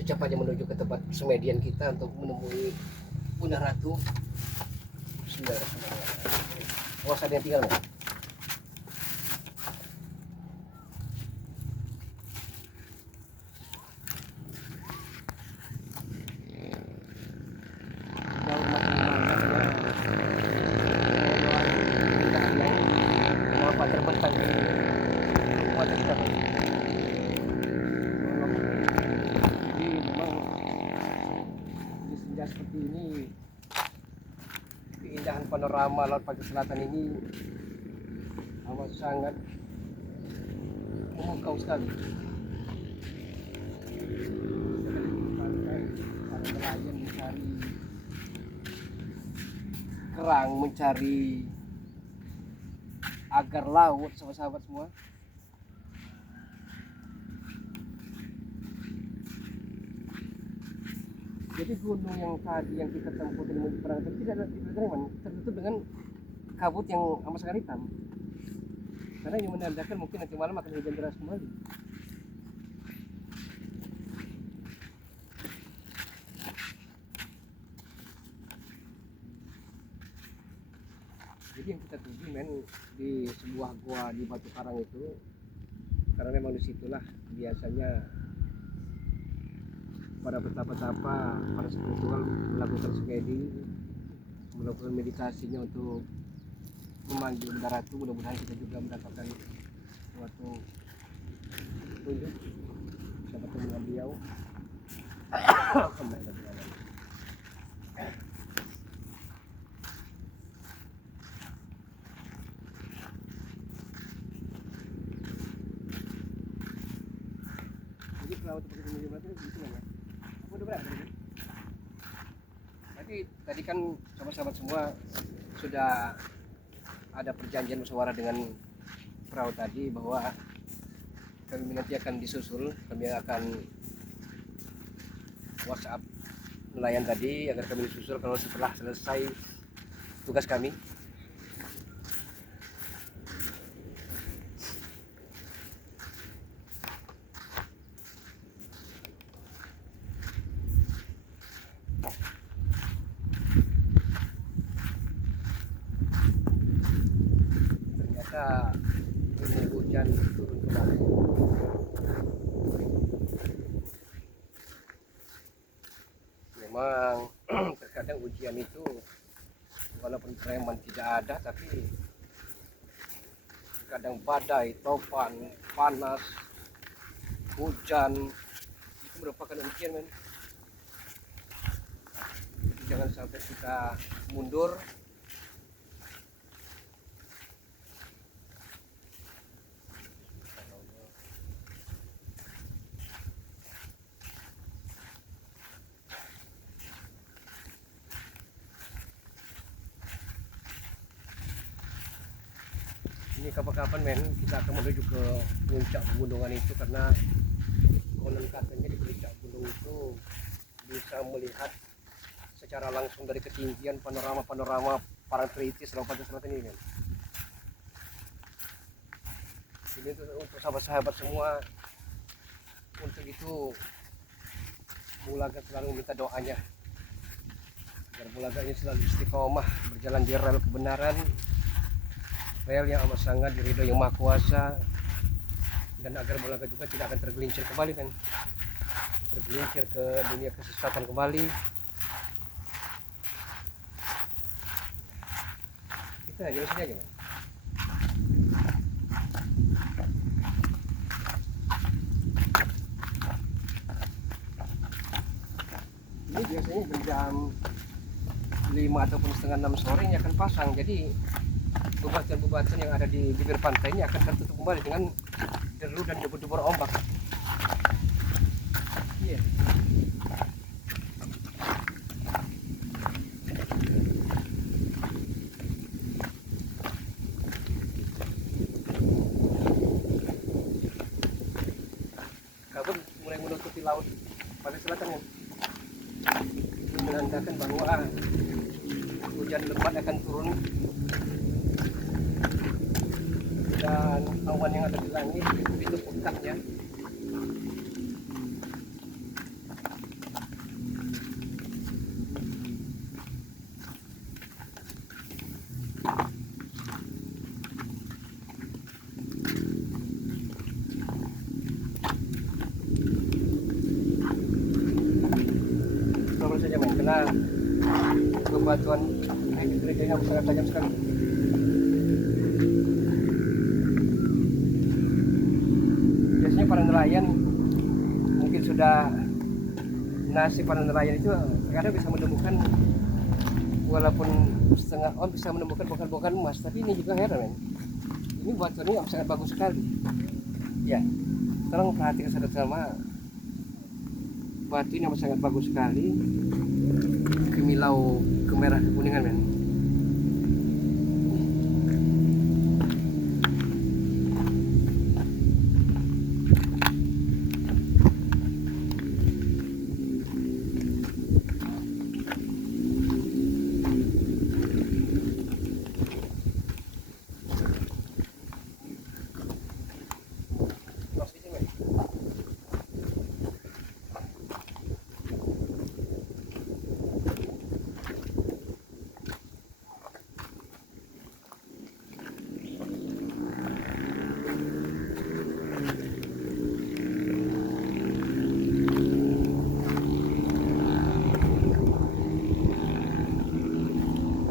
secepatnya menuju ke tempat semedian kita untuk menemui Bunda Ratu. Awas ada yang tinggal nggak? Kenapa terbentang di rumah kita? Jadi memang di senja seperti ini, keindahan panorama laut pantai selatan ini amat sangat memukau sekali. Pantai para nelayan mencari kerang, mencari agar laut, sahabat-sahabat semua. Jadi gunung yang tadi yang kita tempuh tadi menuju perang itu tidak tertutup dengan kabut yang amat sangat hitam. Karena yang menandakan mungkin nanti malam akan hujan deras kembali. Jadi yang kita tuju di sebuah gua di Batu Karang itu, karena memang disitulah biasanya para petapa-tapa, para spiritual melakukan semedi, melakukan meditasinya untuk memanggil Bunda Ratu. Mudah-mudahan kita juga mendapatkan suatu petunjuk bisa bertemu dengan beliau. Jadi perahu seperti ini berarti begitu ya. Udah berapa? Tadi kan sahabat-sahabat semua sudah ada perjanjian musyawarah dengan perahu tadi bahwa kami nanti akan disusul, kami akan WhatsApp nelayan tadi agar kami disusul kalau setelah selesai tugas kami. Ternyata ini hujan turun kembali. Memang terkadang ujian itu walaupun preman tidak ada, tapi kadang badai, topan, panas, hujan itu merupakan ujian men. Jadi jangan sampai kita mundur. Ini kapan-kapan men kita akan menuju ke puncak pegunungan itu, karena konon katanya di puncak gunung itu bisa melihat secara langsung dari ketinggian panorama Parangtritis laut pantai selatan ini men. Ini untuk sahabat-sahabat semua, untuk itu Bulaga selalu minta doanya agar Bulaga ini selalu istiqomah berjalan di rel kebenaran, rel yang amat sangat diridhoi yang Maha Kuasa, dan agar Bulaga juga tidak akan tergelincir kembali kan, tergelincir ke dunia kesesatan kembali. Kita aja sini aja kan. Ini biasanya jam 5 ataupun setengah 6 sore ini akan pasang, jadi bebatuan-bebatuan yang ada di bibir pantai ini akan tertutup kembali dengan deru dan debur-debur ombak. Iya. Kabut mulai menutupi laut pantai selatan kan. Ini menandakan bahwa hujan lebat akan turun, dan awan yang ada di langit itu pekatnya karena bebatuan gerejanya sangat tajam sekali. Biasanya para nelayan mungkin sudah nasib para nelayan itu kadang bisa menemukan walaupun setengah on bisa menemukan bongkar-bongkar emas, tapi ini juga heran men. Ini batuannya sangat bagus sekali. Ya, tolong perhatikan saudara sama batu ini sangat bagus sekali, kemilau kemerah kekuningan men.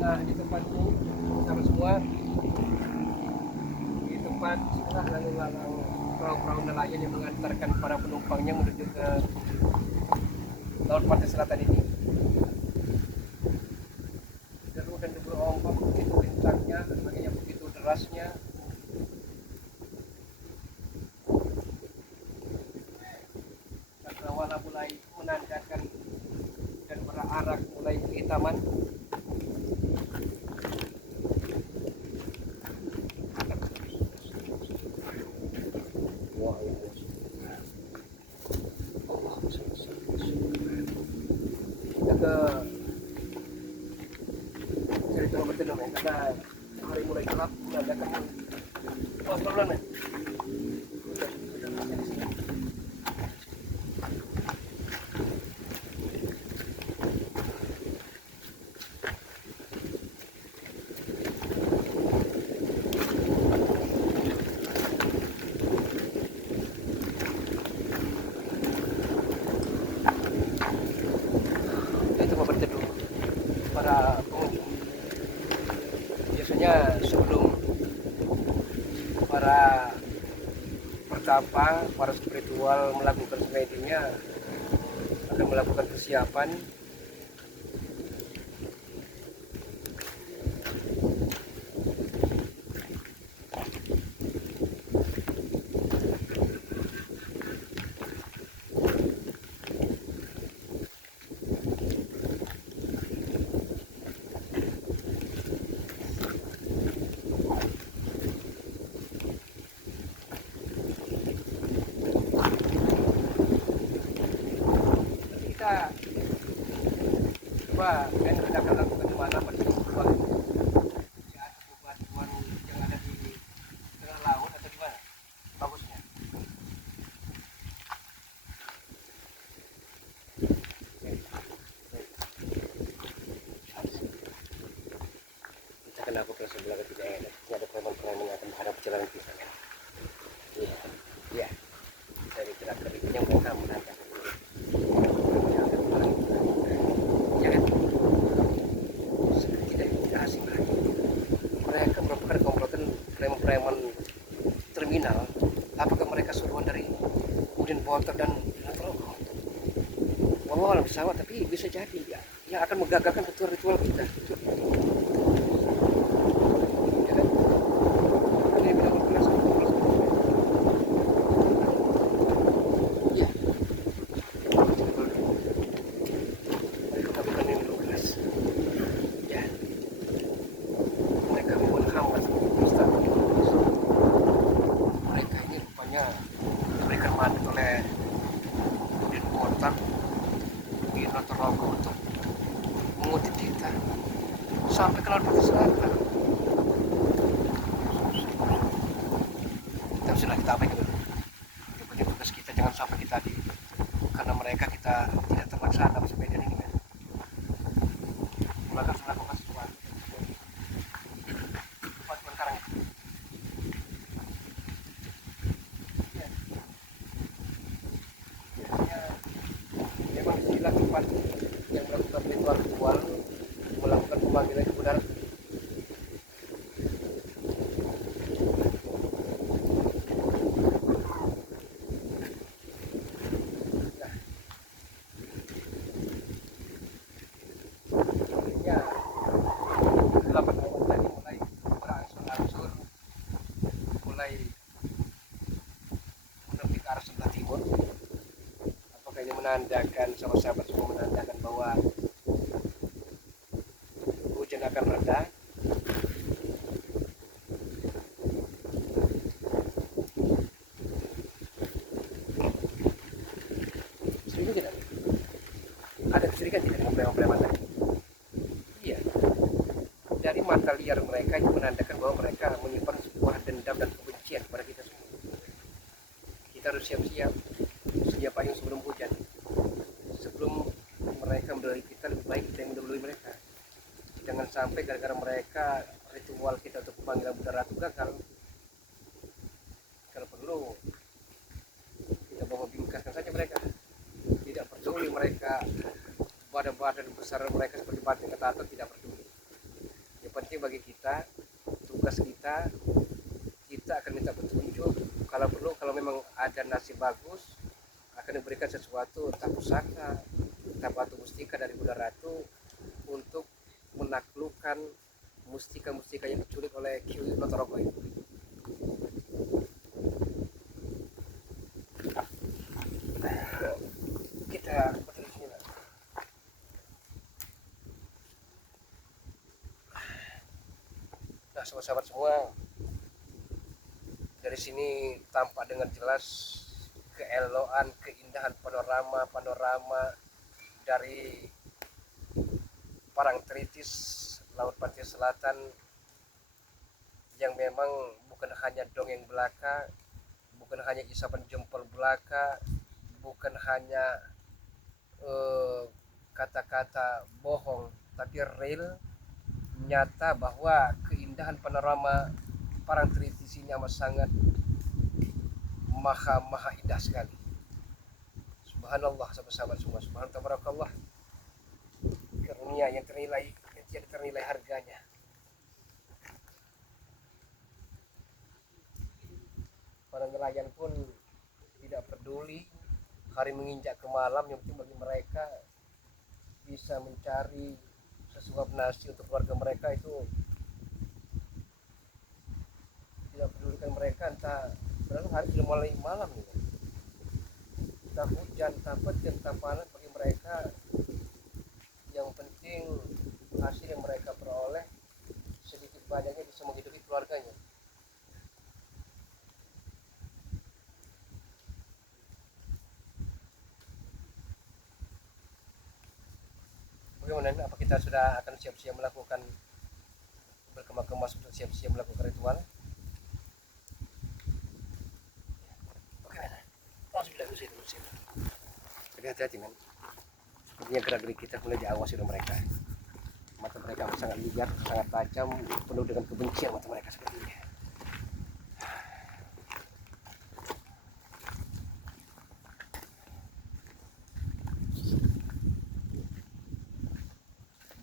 Nah, di tempat ini sama semua, di tempat itulah lalu-lalang perahu-perahu nelayan yang mengantarkan para penumpangnya menuju ke laut pantai selatan ini. Deru dan debur ombak begitu kencangnya, angin begitu derasnya. Dan warna mulai menandakan dan berarak mulai kehitaman. Kita ke cerita bertelur ya, karena hari mulai gelap menandakan pelan ya. Para pengunjung biasanya sebelum para pertapa, para spiritual melakukan semedinya akan melakukan persiapan. Kita coba kita akan lakukan di mana batuan yang ada di tengah laut atau gimana bagusnya. Kita akan lakukan sebelah ketiga ini ada preman-preman yang akan menghadap jalan kita. Iya, iya. Dari gerak-gerik yang mereka menantang. Mereka merupakan komplotan preman-preman terminal. Apakah mereka suruhan dari Udin Porter dan Rokok? Walau alam pesawat, tapi bisa jadi ya, yang akan menggagalkan ritual-ritual kita. Ya kan? Ini bilang berkelas. Ya. Mereka bukan yang berkelas. Ya. Mereka menghambat mereka ini rupanya diberikan mandat oleh Udin Porter Winata Rokok untuk mengutip kita sampai ke laut pantai selatan. Kita sudah kita abaikan dulu tugas kita, jangan sampai kita karena mereka kita tidak terlaksana masuk medan ini kan. Kita harus melakukan sesuatu. Memang istilah tempat yang melakukan sebuah ritual melakukan pemanggilan ke udara. Akhirnya 8 awan tadi mulai berangsur-angsur mulai menepi ke arah sebelah timur. Apakah ini menandakan, sahabat-sahabat semua, menandakan bahwa hujan akan reda? Setuju tidak? Ada kecurigaan tidak dengan preman-preman tadi? Iya, dari mata liar mereka itu menandakan bahwa mereka menyimpan sebuah dendam dan kebencian kepada kita semua. Kita harus siap-siap, sedia payung sebelum hujan. Sebelum mereka mendahului kita, lebih baik kita yang mendahului mereka. Jangan sampai gara-gara mereka ritual kita untuk pemanggilan udara itu gagal. Kalau perlu kita bawa bingkaskan saja mereka. Tidak peduli mereka badan-badan besar mereka seperti batu ketaatan, tidak peduli. Yang penting bagi kita, tugas kita akan minta petunjuk. Kalau perlu, kalau memang ada nasib bagus, akan diberikan sesuatu, entah pusaka, entah batu mustika dari Buddha Ratu untuk menaklukkan mustika-mustika yang diculik oleh Kyuhyun Lotorogo itu. Kita betul di sini lah. Nah, sahabat-sahabat semua, dari sini tampak dengan jelas keelokan, keindahan panorama dari Parangtritis, Laut Pantai Selatan, yang memang bukan hanya dongeng belaka, bukan hanya isapan jempol belaka, bukan hanya kata-kata bohong, tapi real, nyata bahwa keindahan panorama Parangtritis ini amat sangat maha indah sekali. Subhanallah, sahabat-sahabat semua, subhanallah, karunia yang ternilai, yang tidak ternilai harganya. Para nelayan pun tidak peduli hari menginjak ke malam, yang penting bagi mereka bisa mencari sesuap nasi untuk keluarga mereka. Itu tidak pedulikan mereka entah berapa hari sudah mulai malam gitu. Entah hujan, entah petir, entah panas, bagi mereka yang penting hasil yang mereka peroleh sedikit banyaknya bisa menghidupi keluarganya. Bagaimana? Apa kita sudah akan siap-siap melakukan, berkemas-kemas untuk siap-siap melakukan ritual? Bagaimana? Langsung bilang usir. Tapi hati-hati men. Sepertinya gerak-gerik kita mulai diawasi oleh mereka. Mata mereka sangat liar, sangat tajam, penuh dengan kebencian mata mereka sepertinya.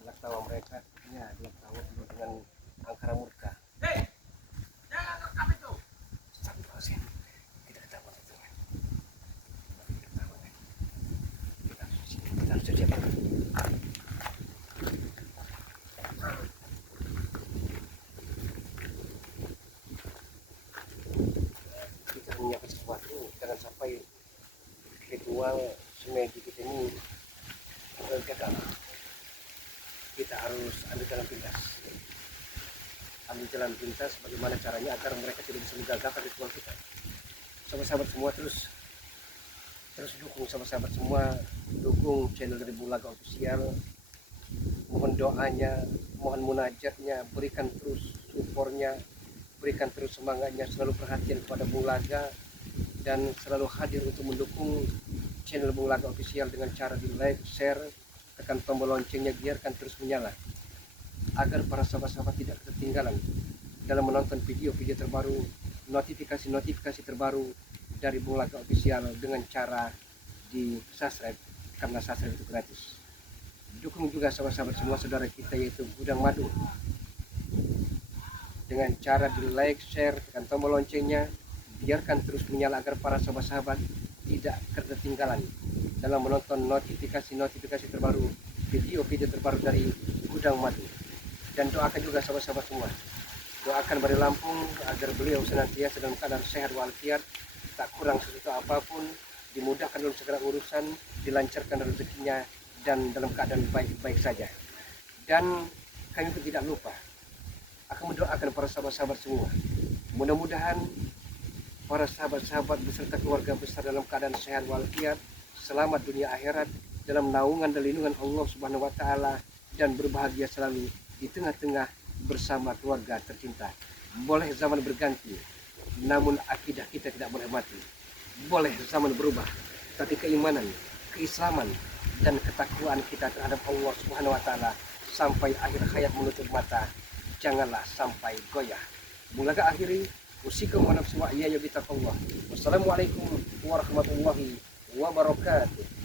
Gelak tawa mereka, ya gelak tawa penuh dengan angkara murka. Hei, jangan rekam itu. Sampai pasien, kita ketawa itu. Kita harus siap. Kita menyiapkan sesuatu, jangan sampai ritual semedi kita ini gagal. Kita harus ambil jalan pintas bagaimana caranya agar mereka tidak bisa menggagalkan ritual kita. Sahabat-sahabat semua, terus dukung, sahabat-sahabat semua dukung channel dari Bulaga Official. Mohon doanya, mohon munajatnya, berikan terus supportnya, berikan terus semangatnya, selalu perhatian kepada Bulaga, dan selalu hadir untuk mendukung channel Bulaga Official dengan cara di like, share, tekan tombol loncengnya, biarkan terus menyala agar para sahabat-sahabat tidak ketinggalan dalam menonton video-video terbaru, notifikasi terbaru dari Bulaga Official dengan cara di subscribe, karena subscribe itu gratis. Dukung juga sahabat-sahabat semua saudara kita yaitu Gudang Madu dengan cara di like, share, tekan tombol loncengnya, biarkan terus menyala agar para sahabat-sahabat tidak ketertinggalan dalam menonton notifikasi terbaru, video-video terbaru dari Gudang Madu. Dan doakan juga sahabat-sahabat semua, doakan Bari Lampung agar beliau senantiasa dalam keadaan sehat walafiat, tak kurang sesuatu apapun, dimudahkan dalam segala urusan, dilancarkan rezekinya, dan dalam keadaan baik-baik saja. Dan kami pun tidak lupa akan mendoakan para sahabat-sahabat semua. Mudah-mudahan para sahabat-sahabat beserta keluarga besar dalam keadaan sehat walafiat, selamat dunia akhirat, dalam naungan dan lindungan Allah Subhanahu wa taala, dan berbahagia selalu di tengah-tengah bersama keluarga tercinta. Boleh zaman berganti, namun akidah kita tidak boleh mati. Boleh zaman berubah, tapi keimanan, keislaman, dan ketakwaan kita terhadap Allah Subhanahu wa taala sampai akhir hayat menutup mata janganlah sampai goyah. Mulai akhiri usikum wa nafsi wa iyaya bitaqwallah. Wassalamualaikum warahmatullahi wabarakatuh.